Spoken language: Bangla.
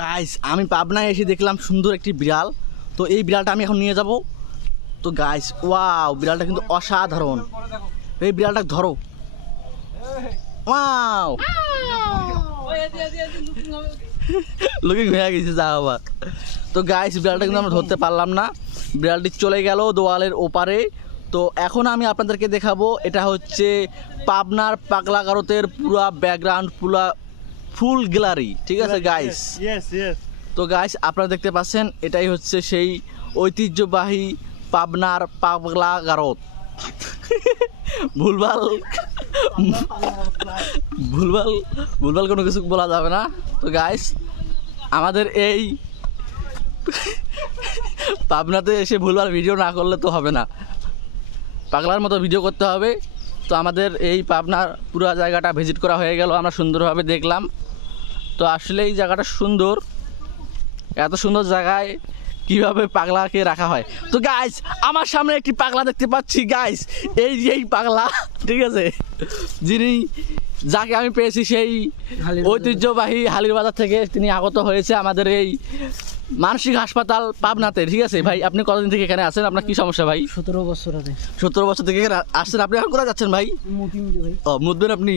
গাইস আমি পাবনায় এসে দেখলাম সুন্দর একটি বিড়াল। তো এই বিড়ালটা আমি এখন নিয়ে যাব। তো গাইস ওয়াও, বিড়ালটা কিন্তু অসাধারণ। এই বিড়ালটা ধরো। ওয়াও লুকিং হয়ে গেছে যা বাবা। তো গাইস বিড়ালটা কিন্তু আমরা ধরতে পারলাম না, বিড়ালটি চলে গেল দোয়ালের ওপারে। তো এখন আমি আপনাদেরকে দেখাবো, এটা হচ্ছে পাবনার পাগলাগারতের পুরা ব্যাকগ্রাউন্ড, পুরা ফুল গ্যালারি, ঠিক আছে গাইস। তো গাইস আপনারা দেখতে পাচ্ছেন, এটাই হচ্ছে সেই ঐতিহ্যবাহী পাবনার পাগলাগারত। ভুলভাল ভুলভাল ভুলভাল কোনো কিছু বলা যাবে না। তো গাইস আমাদের এই পাবনাতে এসে ভুলভাল ভিডিও না করলে তো হবে না, পাগলার মতো ভিডিও করতে হবে। তো আমাদের এই পাবনার পুরো জায়গাটা ভিজিট করা হয়ে গেল, আমরা সুন্দরভাবে দেখলাম। তো আসলে এই জায়গাটা সুন্দর, এত সুন্দর জায়গায় কিভাবে পাগলাকে রাখা হয়। তো গাইস আমার সামনে একটি পাগলা দেখতে পাচ্ছি গাইস, এই পাগলা, ঠিক আছে, যাকে আমি পেয়েছি সেই ঐতিহ্যবাহী হালির বাজার থেকে, তিনি আগত হয়েছে আমাদের এই মানসিক হাসপাতাল পাবনাতে, ঠিক আছে। ভাই আপনি কতদিন থেকে এখানে আছেন, আপনার কি সমস্যা ভাই? 17 বছর। 17 বছর থেকে আসছেন। আপনি এখন কোথায় যাচ্ছেন ভাই? ও মুদবেন আপনি?